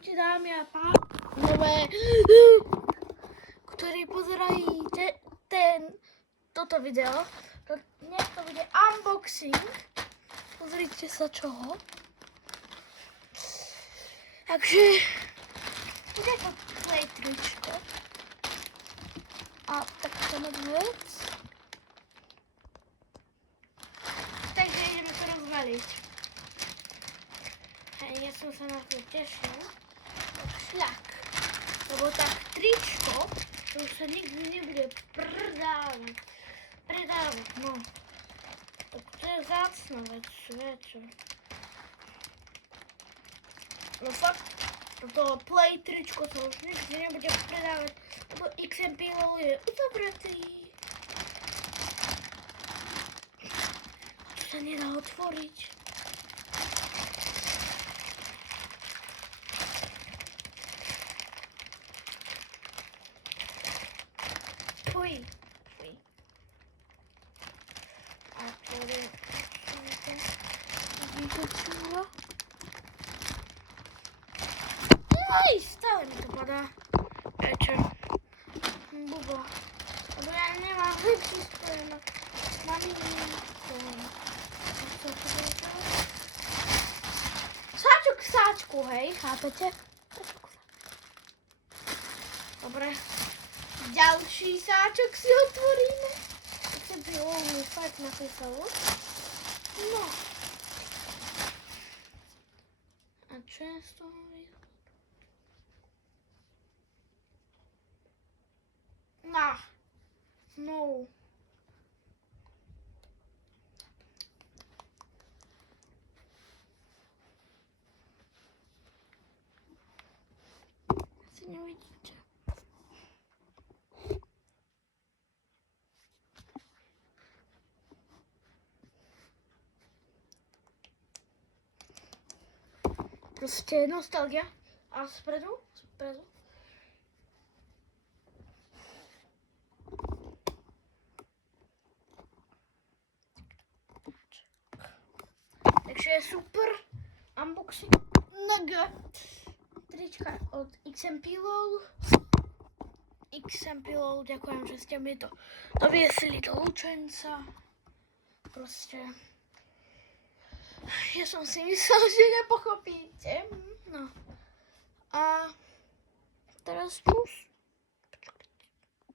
Čaute dámy a pánové, ktorí pozerají toto video. Dnes to bude unboxing. Pozrite sa čoho. Takže bude to play tričko. A takáto vec. Takže ideme to rozvaliť. Ja som sa na to tešil. Šľak. Lebo tak tričko, to už sa nikdy nebude predávať. No. Tak to je vzácna vec, viete. No fakt, toto play tričko sa už nikdy nebude predávať, lebo XMP je uzavretý. To sa nedá otvoriť. Fuj. A to je... vytočilo. Aj, stále mi to padá. Prečo? Bubo. Lebo ja nemám lepší spojenok s maminkou. Sáčok k sáčku, hej, chápete? Dobre. Ďalší sáčok si otvoríme. To by mi fakt napísalo. No. A čo je z toho výhľadu? No. Asi nevidíte. Proste nostalgia. A spredu. Takže je super unboxing trička od XMP LOL. Ďakujem, že ste mi to doviesili do Lučenca. Proste... Ja som si myslel, že nepochopíte. No. A teraz čus.